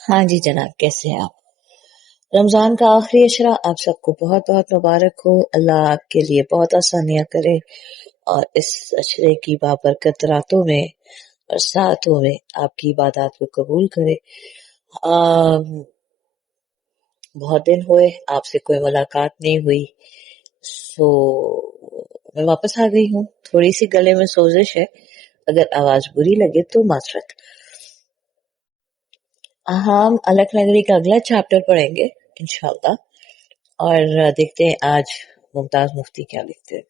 हाँ जी जनाब, कैसे हैं आप? रमजान का आखिरी अशरा आप सबको बहुत बहुत मुबारक हो। अल्लाह आपके लिए बहुत आसानियां करे और इस अशरे की बाबरकत रातों में और सातों में आपकी इबादत को कबूल करे। आम, बहुत दिन हुए आपसे कोई मुलाकात नहीं हुई, सो मैं वापस आ गई हूँ। थोड़ी सी गले में सोजिश है, अगर आवाज बुरी लगे तो माजरत। हम अलख नगरी का अगला चैप्टर पढ़ेंगे इंशाल्लाह, और देखते हैं आज मुमताज मुफ्ती क्या लिखते हैं।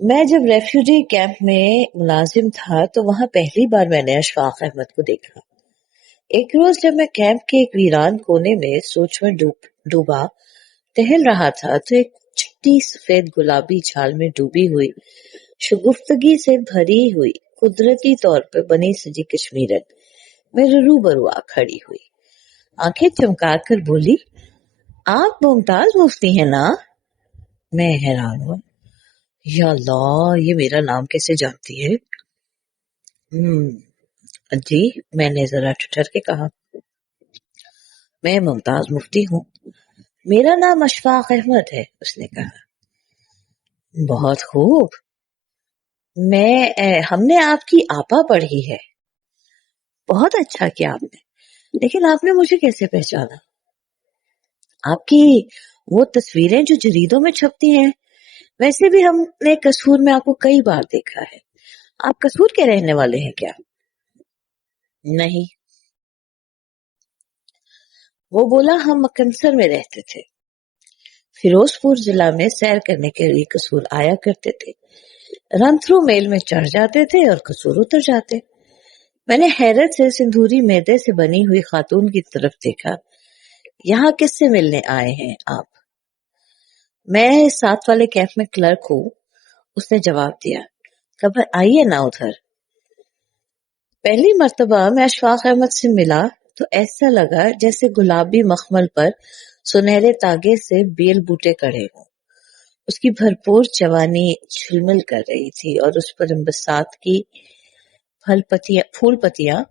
मैं जब रेफ्यूजी कैंप में मुलाजिम था तो वहां पहली बार मैंने अशफाक अहमद को देखा। एक रोज जब मैं कैंप के एक वीरान कोने में सोच में डूबा टहल रहा था तो एक चिट्टी सफेद गुलाबी छाल में डूबी हुई, शगुफ्तगी से भरी हुई, कुदरती तौर पर बनी सजी कश्मीरन मेरे रूबरू आ खड़ी हुई। आंखें चमकाकर बोली, आप मुमताज मुफ्ती हैं ना? मैं हैरान हुआ। या अल्लाह, ये मेरा नाम कैसे जानती है? जी, मैंने जरा ठिठर के कहा। मैं मुमताज मुफ्ती हूँ। मेरा नाम अशफाक अहमद है, उसने कहा। बहुत खूब। हमने आपकी आपा पढ़ी है। बहुत अच्छा किया आपने, लेकिन आपने मुझे कैसे पहचाना? आपकी वो तस्वीरें जो जरीदों में छपती हैं, वैसे भी हमने कसूर में आपको कई बार देखा है। आप कसूर के रहने वाले हैं क्या? नहीं, वो बोला, हम मकनसर में रहते थे। फिरोजपुर जिला में सैर करने के लिए कसूर आया करते थे। रंथरू मेल में चढ़ जाते थे और कसूर उतर जाते। मैंने हैरत से सिंदूरी मैदे से बनी हुई खातून की तरफ देखा। यहाँ किससे मिलने आए हैं आप? मैं साथ वाले कैंप में क्लर्क हूँ, उसने जवाब दिया। कब आइए ना उधर। पहली मर्तबा मैं अशफाक अहमद से मिला तो ऐसा लगा जैसे गुलाबी मखमल पर सुनहरे तागे से बेल बूटे कड़े हों। उसकी भरपूर जवानी झिलमिल कर रही थी और उस पर बरसात की फूल पत्तियां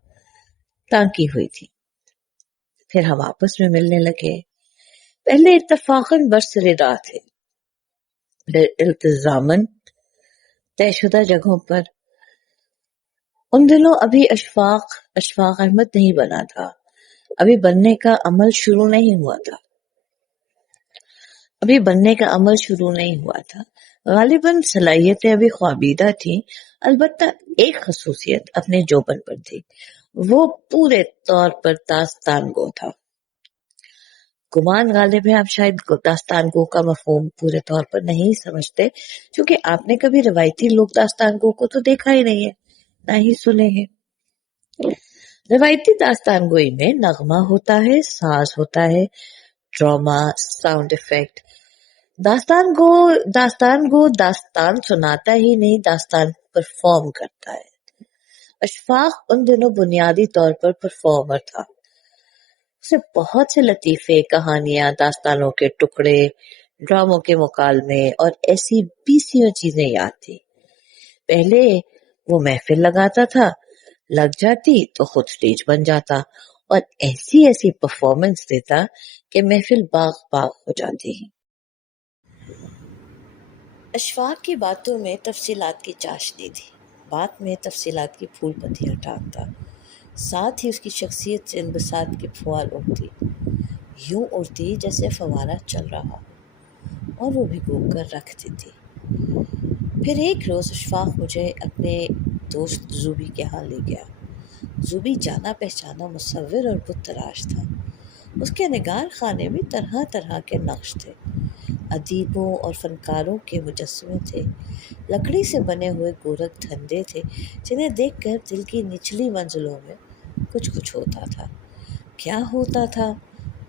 ताकी हुई थी। फिर हम आपस में मिलने लगे। पहले इत्तफाकन बरसरे राह थे, फिर इल्तिजामन तयशुदा जगहों पर। उन दिनों अभी अशफाक अहमद नहीं बना था, अभी बनने का अमल शुरू नहीं हुआ था। गालिबन सलाहियतें अभी ख्वाबीदा थीं, अलबत्ता एक खसूसियत अपने जोबन पर थी, वो पूरे तौर पर दास्तान गो था। गुमान गालिब है आप शायद दास्तान गो का मफहूम पूरे तौर पर नहीं समझते, क्योंकि आपने कभी रवायती लोक दास्तान गो को तो देखा ही नहीं है, ना ही सुने हैं। रवायती दास्तान गोई में नगमा होता है, साज होता है, ड्रामा, साउंड इफेक्ट। दास्तान गो दास्तान सुनाता ही नहीं, दास्तान परफॉर्म करता है। अशफाक उन दिनों बुनियादी तौर पर परफॉर्मर था। उसे बहुत से लतीफे, कहानियां, दास्तानों के टुकड़े, ड्रामों के मुकालमे और ऐसी बीसियों चीजें याद थी। पहले वो महफिल लगाता था, लग जाती तो खुद स्टेज बन जाता और ऐसी ऐसी परफॉर्मेंस देता कि महफिल बाग बाग हो जाती। अशफाक की बातों में तफसीलात की चाशनी थी, बात में तफसीलात की फूल पत्तियां टांगता, साथ ही उसकी शख्सियत से इनबसात की फुआल उड़ती, यूं उड़ती जैसे फवारा चल रहा और वो भिगो कर रख देती। फिर एक रोज़ अशफाक मुझे अपने दोस्त जूबी के यहाँ ले गया। जूबी जाना पहचाना मुसव्विर और बुत तराश था। उसके निगार खाने में तरह तरह के नक्श थे, अदीबों और फनकारों के मुजस्समे थे, लकड़ी से बने हुए गोरख धंधे थे, जिन्हें देखकर दिल की निचली मंजिलों में कुछ कुछ होता था। क्या होता था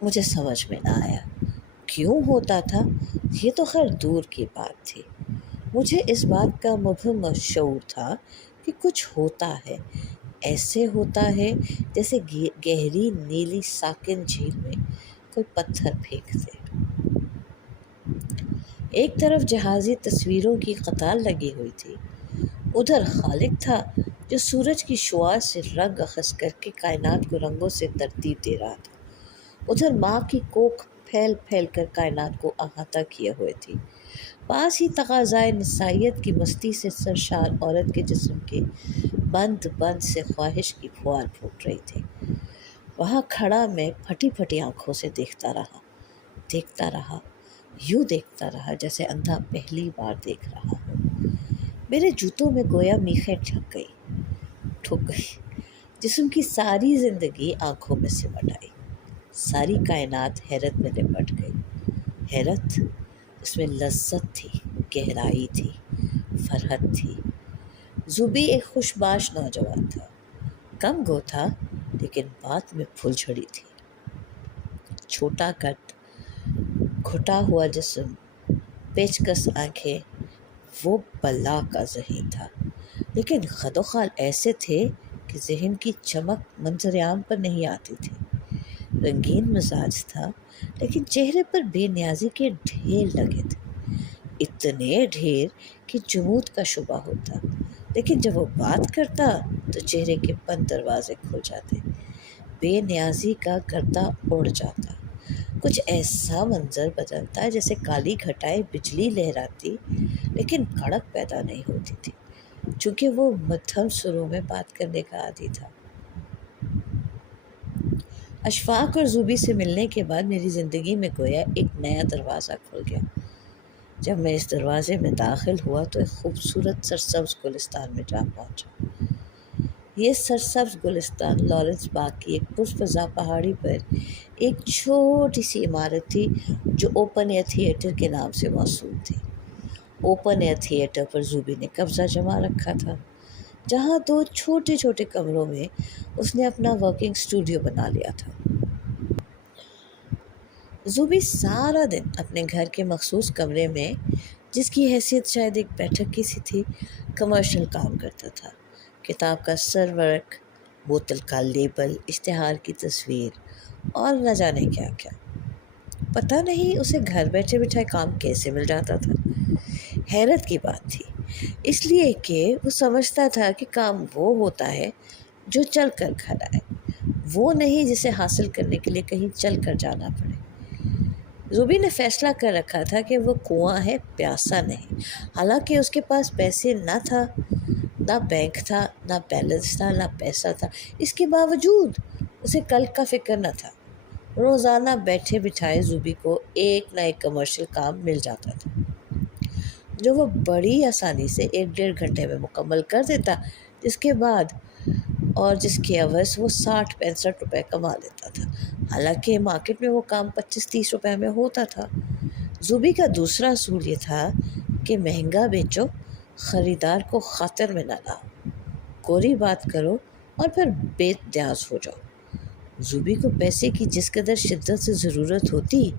मुझे समझ में ना आया, क्यों होता था ये तो खैर दूर की बात थी। मुझे इस बात का मुबहम शऊर था कि कुछ होता है, ऐसे होता है जैसे गहरी नीली साकिन झील में कोई पत्थर फेंक दे। एक तरफ जहाजी तस्वीरों की कतार लगी हुई थी, उधर खालिक था جو سورج کی شعاع سے رنگ اخذ کر کے کائنات کو رنگوں سے ترتیب دے رہا تھا۔ ادھر ماں کی کوکھ پھیل پھیل کر کائنات کو احاطہ کیے ہوئے تھی۔ پاس ہی تقاضائے نسائیت کی مستی سے سرشار عورت کے جسم کے بند بند سے خواہش کی پھوار پھوٹ رہی تھی۔ وہاں کھڑا میں پھٹی پھٹی آنکھوں سے دیکھتا رہا، یوں دیکھتا رہا جیسے اندھا پہلی بار دیکھ رہا ہو۔ میرے جوتوں میں گویا میخیں ٹھک گئی۔ جسم کی ساری زندگی آنکھوں میں سمٹ آئی۔ ساری کائنات حیرت میں لپٹ گئی۔ حیرت اس میں لذت تھی، گہرائی تھی، فرحت تھی۔ زوبی ایک خوش باش نوجوان تھا، کم گو تھا لیکن بات میں پھول جھڑی تھی۔ چھوٹا قد، گھٹا ہوا جسم، پیچکس آنکھیں، وہ بلا کا ذہین تھا، لیکن خد و خال ایسے تھے کہ ذہن کی چمک منظر عام پر نہیں آتی تھی۔ رنگین مزاج تھا لیکن چہرے پر بے نیازی کے ڈھیر لگے تھے، اتنے ڈھیر کہ جمود کا شبہ ہوتا، لیکن جب وہ بات کرتا تو چہرے کے بند دروازے کھل جاتے، بے نیازی کا گردہ اڑ جاتا، کچھ ایسا منظر بدلتا جیسے کالی گھٹائیں بجلی لہراتی لیکن کڑک پیدا نہیں ہوتی تھی، چونکہ وہ مدھم سروں میں بات کرنے کا عادی تھا۔ اشفاق اور زوبی سے ملنے کے بعد میری زندگی میں گویا ایک نیا دروازہ کھل گیا۔ جب میں اس دروازے میں داخل ہوا تو ایک خوبصورت سرسبز گلستان میں جا پہنچا۔ یہ سرسبز گلستان لارنس باغ کی ایک پرفضا پہاڑی پر ایک چھوٹی سی عمارت تھی جو اوپن ایئر تھیٹر کے نام سے موسوم تھی۔ اوپن ایئر تھیٹر پر زوبی نے قبضہ جما رکھا تھا، جہاں 2 چھوٹے چھوٹے کمروں میں اس نے اپنا ورکنگ اسٹوڈیو بنا لیا تھا۔ زوبی سارا دن اپنے گھر کے مخصوص کمرے میں، جس کی حیثیت شاید ایک بیٹھک کی سی تھی، کمرشل کام کرتا تھا۔ کتاب کا سرورق، بوتل کا لیبل، اشتہار کی تصویر اور نہ جانے کیا کیا۔ پتہ نہیں اسے گھر بیٹھے بٹھائے کام کیسے مل جاتا تھا۔ حیرت کی بات تھی، اس لیے کہ وہ سمجھتا تھا کہ کام وہ ہوتا ہے جو چل کر گھر آئے، وہ نہیں جسے حاصل کرنے کے لیے کہیں چل کر جانا پڑے۔ زوبی نے فیصلہ کر رکھا تھا کہ وہ کنواں ہے، پیاسا نہیں۔ حالانکہ اس کے پاس پیسے نہ تھا، نہ بینک تھا، نہ بیلنس تھا، نہ پیسہ تھا، اس کے باوجود اسے کل کا فکر نہ تھا۔ روزانہ بیٹھے بٹھائے زوبی کو ایک نہ ایک کمرشل کام مل جاتا تھا، جو وہ بڑی آسانی سے 1-1.5 گھنٹے میں مکمل کر دیتا، جس کے بعد اور جس کے عوض وہ 60-65 روپے کما لیتا تھا۔ حالانکہ مارکیٹ میں وہ کام 25-30 روپے میں ہوتا تھا۔ زوبی کا دوسرا اصول یہ تھا کہ مہنگا بیچو، خریدار کو خاطر میں نہ لاؤ، کوری بات کرو اور پھر بے نیاز ہو جاؤ۔ زوبی کو پیسے کی جس قدر شدت سے ضرورت ہوتی،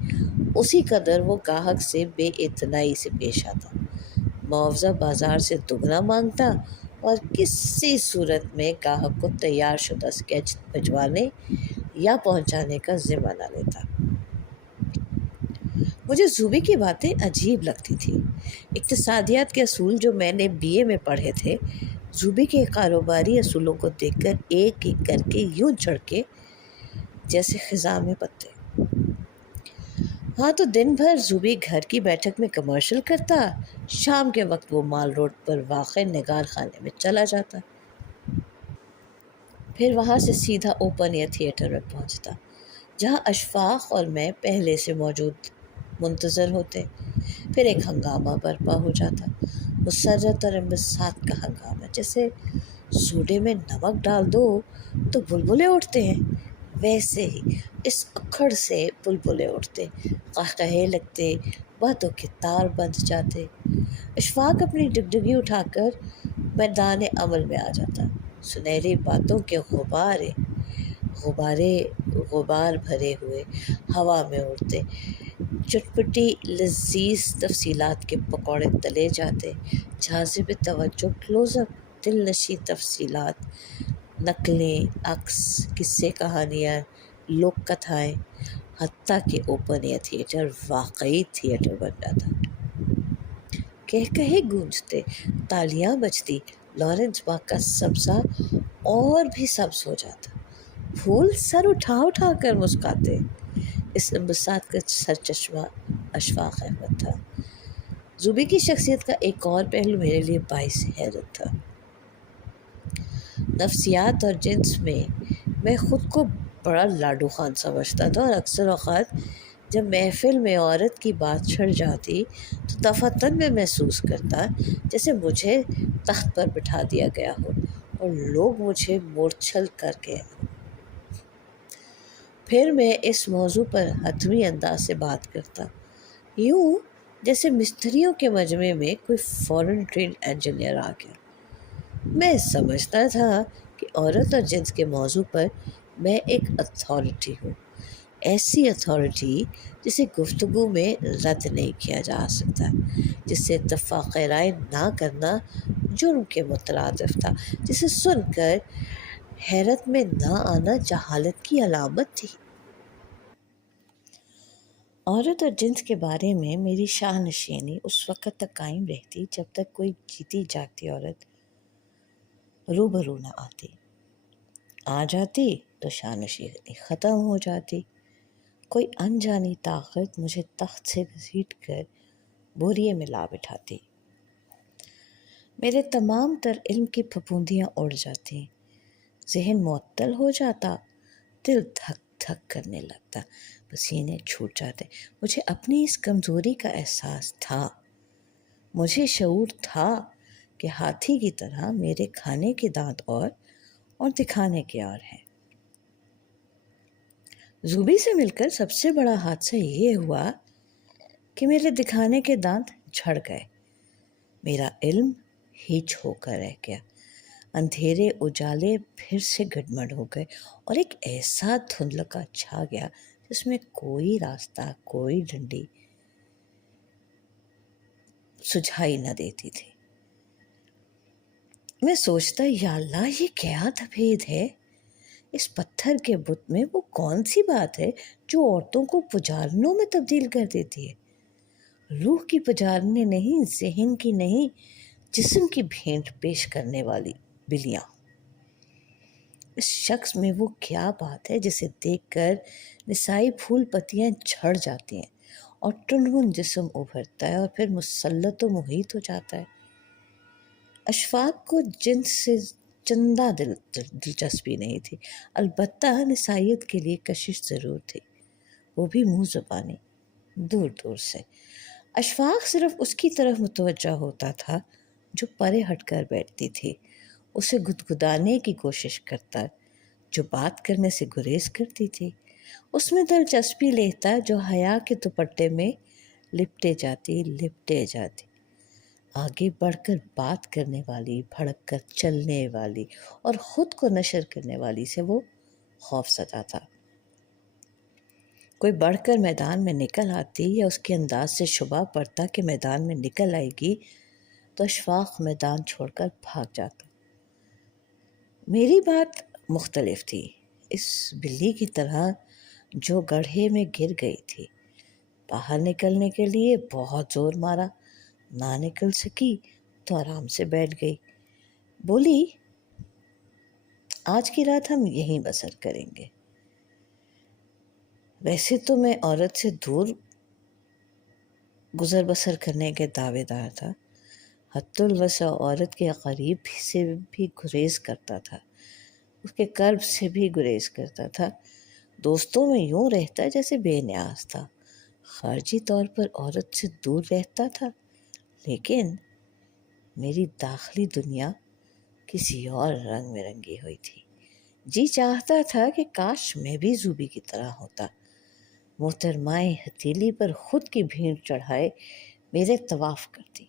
اسی قدر وہ گاہک سے بے اعتنائی سے پیش آتا، معاوضہ بازار سے دگنا مانگتا اور کسی صورت میں گاہک کو تیار شدہ اسکیچ بھجوانے یا پہنچانے کا ذمہ نہ لیتا۔ مجھے زوبی کی باتیں عجیب لگتی تھیں۔ اقتصادیات کے اصول جو میں نے BA میں پڑھے تھے، زوبی کے کاروباری اصولوں کو دیکھ کر ایک ایک کر کے یوں جھڑکے جیسے خزاں میں پتے۔ ہاں تو دن بھر زوبی گھر کی بیٹھک میں کمرشل کرتا، شام کے وقت وہ مال روڈ پر واقع نگار خانے میں چلا جاتا، پھر وہاں سے سیدھا اوپن ایئر تھیٹر میں پہنچتا، جہاں اشفاق اور میں پہلے سے موجود منتظر ہوتے۔ پھر ایک ہنگامہ برپا ہو جاتا، مسرت اور انبساط کا ہنگامہ، جیسے سوڈے میں نمک ڈال دو تو بلبلے اٹھتے ہیں، ویسے ہی اس اکھڑ سے بلبلے اٹھتے، قہقہے لگتے، باتوں کے تار بندھ جاتے۔ اشفاق اپنی ڈگڈگی اٹھا کر میدان عمل میں آ جاتا، سنہری باتوں کے غبار بھرے ہوئے ہوا میں اڑتے، چٹپٹی لذیذ تفصیلات کے پکوڑے تلے جاتے، جاذب توجہ کلوز اپ، دل نشیں تفصیلات، نقلیں، عکس، قصے کہانیاں، لوک کتھائیں، حتیٰ کہ اوپن ایئر تھیٹر واقعی تھیٹر بن جاتا۔ کہکہے گونجتے، تالیاں بجتی लॉरेंस बाग का सब्जा और भी सब्ज हो जाता, फूल सर उठा उठा कर मुस्काते। इस बसात का सरचश्मा अशफाक अहमद था। ज़ुबी की शख्सियत का एक और पहलू मेरे लिए बाइस हैरत था। नफ्सियात और जिन्स में मैं ख़ुद को बड़ा लाडू खान समझता था, और अक्सर औक़ात जब महफ़िल में औरत की बात छिड़ जाती तो दफ़ातन में महसूस करता जैसे मुझे तख्त पर बिठा दिया गया हो और लोग मुझे मूर्छल करके। फिर मैं इस मौजू पर हतमी अंदाज से बात करता, यूँ जैसे मिस्त्रियों के मजमे में कोई फ़ॉरेन ट्रेंड इंजीनियर आ गया। मैं समझता था कि औरत और जिन्स के मौजू पर मैं एक अथॉरिटी हूँ, ऐसी अथॉरिटी जिसे गुफ्तगू में रद्द नहीं किया जा सकता, जिससे इत्तफ़ाक़ राय ना करना जुर्म के मुतरादिफ था, जिसे सुनकर हैरत में ना आना जहालत की अलामत थी। औरत और जिन्स के बारे में मेरी शाहनशीनी उस वक़्त तक कायम रहती जब तक कोई जीती जागती औरत रूबरू न आती। आ जाती तो शानशीनी ख़त्म हो जाती। कोई अनजानी ताकत मुझे तख्त से घसीट कर बोरिये में ला बिठाती। मेरे तमाम तर इल्म की फफूंदियाँ उड़ जाती, ज़हन मुअत्तल हो जाता, दिल धक धक करने लगता, पसीने छूट जाते। मुझे अपनी इस कमज़ोरी का एहसास था। मुझे शऊर था कि हाथी की तरह मेरे खाने के दांत और दिखाने के और हैं। ज़ुबी से मिलकर सबसे बड़ा हादसा ये हुआ कि मेरे दिखाने के दांत झड़ गए। मेरा इल्म हिच होकर रह गया। अंधेरे उजाले फिर से गडमड हो गए और एक ऐसा धुंधलका छा गया जिसमें कोई रास्ता, कोई डंडी सुझाई न देती थी। मैं सोचता, या अल्लाह, ये क्या तबीयत है? इस पत्थर के बुत में वो कौन सी बात है जो औरतों को पुजारनों में तब्दील कर देती है? रूह की पुजारने नहीं, ज़हन की नहीं, जिस्म की भेंट पेश करने वाली बिलियाँ। इस शख्स में वो क्या बात है जिसे देखकर निसाई फूल पत्तियाँ झड़ जाती हैं और टुनमुन जिस्म उभरता है और फिर मुसल्लत व मुहीत हो जाता है। अशफाक को जिन्स से चंदा दिलचस्पी नहीं थी, अलबत्ता निसाइयत के लिए कशिश ज़रूर थी, वो भी मुँह ज़बानी, दूर दूर से। अशफाक सिर्फ उसकी तरफ मुतवज्जा होता था जो परे हटकर बैठती थी, उसे गुदगुदाने की कोशिश करता जो बात करने से गुरेज करती थी, उसमें दिलचस्पी लेता जो हया के दुपट्टे में लिपटे जाती। आगे बढ़कर बात करने वाली, भड़क कर चलने वाली और ख़ुद को नशर करने वाली से वो खौफ सता था। कोई बढ़कर मैदान में निकल आती या उसके अंदाज से शुबा पड़ता कि मैदान में निकल आएगी तो अशफाक मैदान छोड़कर भाग जाता। मेरी बात मुख्तलिफ थी। इस बिल्ली की तरह जो गड्ढे में गिर गई थी, बाहर निकलने के लिए बहुत ज़ोर मारा, ना निकल सकी तो आराम से बैठ गई। बोली, आज की रात हम यहीं बसर करेंगे। वैसे तो मैं औरत से दूर गुज़र बसर करने के दावेदार था, हद्दुल वसा औरत के करीब से भी गुरेज करता था, उसके कर्ब से भी गुरेज करता था। दोस्तों में यूँ रहता जैसे बेनियाज था, खारजी तौर पर औरत से दूर रहता था, लेकिन मेरी दाखिली दुनिया किसी और रंग में रंगी हुई थी। जी चाहता था कि काश मैं भी ज़ुबी की तरह होता, मोहतरमाए हथेली पर खुद की भीड़ चढ़ाए मेरे तवाफ़ करती।